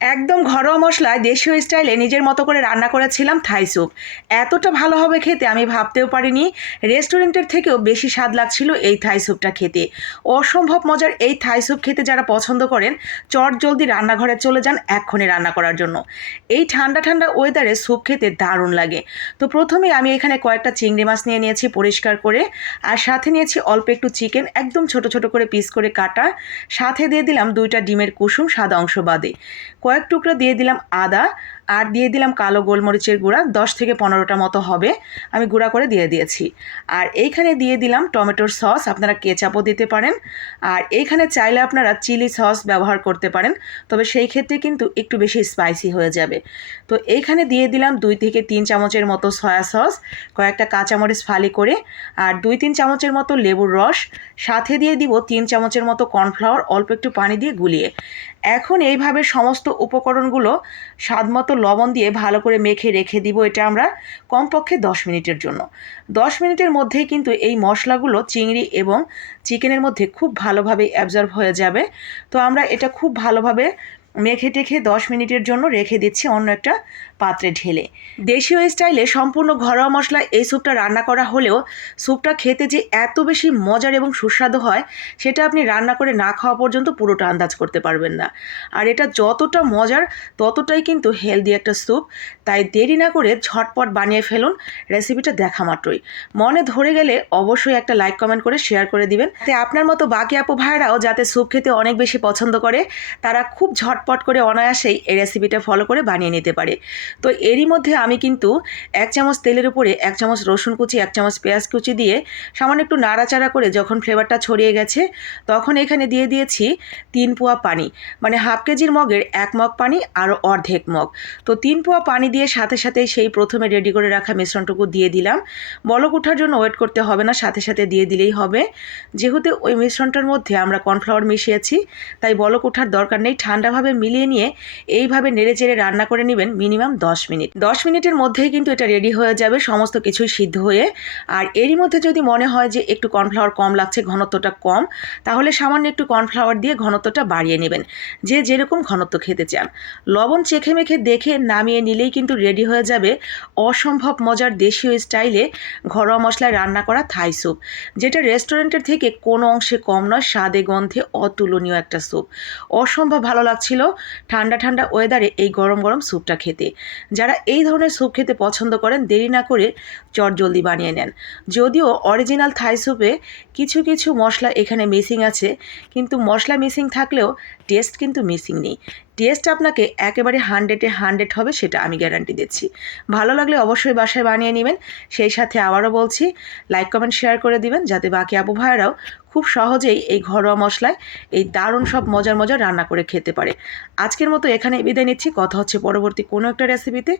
একদম ঘরোয়া মশলায় দেশীয় স্টাইলে নিজের মতো করে রান্না করেছিলাম থাই স্যুপ। এতটা ভালো হবে খেতে আমি ভাবতেও পারিনি। রেস্টুরেন্টের থেকেও বেশি স্বাদ লাগছিল এই থাই স্যুপটা খেতে। অসম্ভব মজার এই থাই স্যুপ খেতে যারা পছন্দ করেন, চট জলদি রান্নাঘরে চলে যান এক্ষণে রান্না করার জন্য। এই ঠান্ডা ঠান্ডা ওয়েদারে স্যুপ খেতে দারুণ লাগে। তো প্রথমে আমি এখানে কয়েকটা চিংড়ি মাছ নিয়ে নিয়েছি পরিষ্কার করে, আর সাথে নিয়েছি অল্প একটু চিকেন, একদম ছোট ছোট করে পিস করে কাটা। সাথে দিয়ে দিলাম দুইটা ডিমের কুসুম, সাদা অংশ বাদে। কয়েক টুকরা দিয়ে দিলাম আদা আর দিয়ে দিলাম কালো গোলমরিচের গুঁড়া, দশ থেকে পনেরোটা মতো হবে, আমি গুঁড়া করে দিয়ে দিয়েছি। আর এইখানে দিয়ে দিলাম টমেটোর সস, আপনারা কেচাপও দিতে পারেন। আর এইখানে চাইলে আপনারা চিলি সস ব্যবহার করতে পারেন, তবে সেই ক্ষেত্রে কিন্তু একটু বেশি স্পাইসি হয়ে যাবে। তো এইখানে দিয়ে দিলাম দুই থেকে তিন চামচের মতো সয়া সস কয়েকটা কাঁচামরিচ ফালি করে, আর দুই তিন চামচের মতো লেবুর রস, সাথে দিয়ে দিব তিন চামচের মতো কর্নফ্লাওয়ার, অল্প একটু পানি দিয়ে গুলিয়ে। এখন এইভাবে সমস্ত উপকরণগুলো স্বাদমতো লবণ দিয়ে ভালো করে মেখে রেখে দিব এটা আমরা কমপক্ষে দশ মিনিটের জন্য। দশ মিনিটের মধ্যেই কিন্তু এই মশলাগুলো চিংড়ি এবং চিকেনের মধ্যে খুব ভালোভাবে অ্যাবজর্ব হয়ে যাবে। তো আমরা এটা খুব ভালোভাবে মেখে টেখে দশ মিনিটের জন্য রেখে দিচ্ছি অন্য একটা পাত্রে ঢেলে। দেশীয় স্টাইলে সম্পূর্ণ ঘরোয়া মশলা এই স্যুপটা রান্না করা হলেও স্যুপটা খেতে যে এত বেশি মজার এবং সুস্বাদু হয়, সেটা আপনি রান্না করে না খাওয়া পর্যন্ত পুরোটা আন্দাজ করতে পারবেন না। আর এটা যতটা মজার, ততটাই কিন্তু হেলদি একটা স্যুপ। তাই দেরি না করে ঝটপট বানিয়ে ফেলুন রেসিপিটা দেখা মাত্রই। মনে ধরে গেলে অবশ্যই একটা লাইক, কমেন্ট করে শেয়ার করে দিবেন। তাই আপনার মতো বাকি আপু ভাইরাও যাতে স্যুপ খেতে অনেক বেশি পছন্দ করে, তারা খুব ঝটপট করে অনায়াসেই এই রেসিপিটা ফলো করে বানিয়ে নিতে পারে। তো এরই মধ্যে আমি কিন্তু এক চামচ তেলের উপরে এক চামচ রসুন কুচি, এক চামচ পেঁয়াজ কুচি দিয়ে সামান্য একটু নাড়াচাড়া করে যখন ফ্লেভারটা ছড়িয়ে গেছে, তখন এখানে দিয়ে দিয়েছি তিন পোয়া পানি। মানে হাফ কেজির মগের এক মগ পানি আর অর্ধেক মগ। তো তিন পোয়া পানি দিয়ে সাথে সাথে সেই প্রথমে রেডি করে রাখা মিশ্রণটুকু দিয়ে দিলাম। বলক ওঠার জন্য ওয়েট করতে হবে না, সাথে সাথে দিয়ে দিলেই হবে। যেহেতু ওই মিশ্রণটার মধ্যে আমরা কর্নফ্লাওয়ার মিশিয়েছি, তাই বলক ওঠার দরকার নেই। ঠান্ডাভাবে মিলিয়ে নিয়ে এইভাবে নেড়ে চেড়ে রান্না করে নেবেন মিনিমাম দশ মিনিট। দশ মিনিটের মধ্যেই কিন্তু এটা রেডি হয়ে যাবে, সমস্ত কিছুই সিদ্ধ হয়ে। আর এরই মধ্যে যদি মনে হয় যে একটু কর্নফ্লাওয়ার কম লাগছে, ঘনত্বটা কম, তাহলে সামান্য একটু কর্নফ্লাওয়ার দিয়ে ঘনত্বটা বাড়িয়ে নেবেন। যে যেরকম ঘনত্ব খেতে চান। লবণ চেখে মেখে দেখে নামিয়ে নিলেই কিন্তু রেডি হয়ে যাবে অসম্ভব মজার দেশীয় স্টাইলে ঘরোয়া মশলায় রান্না করা থাই স্যুপ। যেটা রেস্টুরেন্টের থেকে কোনো অংশে কম নয়, স্বাদে গন্ধে অতুলনীয় একটা স্যুপ। অসম্ভব ভালো লাগছিল। ঠান্ডা ঠান্ডা ওয়েদারে এই গরম গরম স্যুপটা খেতে। যারা এই ধরনের স্যুপ খেতে পছন্দ করেন, দেরি না করে চট জলদি বানিয়ে নেন। যদিও অরিজিনাল থাই স্যুপে কিছু কিছু মশলা এখানে মিসিং আছে, কিন্তু মশলা মিসিং থাকলেও টেস্ট কিন্তু মিসিং নেই। টেস্ট আপনাকে একেবারে হান্ড্রেডে হান্ড্রেড হবে, সেটা আমি গ্যারান্টি দিচ্ছি। ভালো লাগলে অবশ্যই বাসায় বানিয়ে নেবেন। সেই সাথে আবারও বলছি লাইক কমেন্ট শেয়ার করে দিবেন, যাতে বাকি আপু ভাইয়েরাও খুব সহজেই এই ঘরোয়া মশলায় এই দারুণ সব মজার মজার রান্না করে খেতে পারে। আজকের মতো এখানে বিদায় নিচ্ছি। কথা হচ্ছে পরবর্তী কোনো একটা রেসিপিতে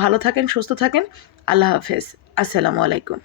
ভালো থাকেন, সুস্থ থাকেন। আল্লাহ হাফেজ। আসসালামু আলাইকুম।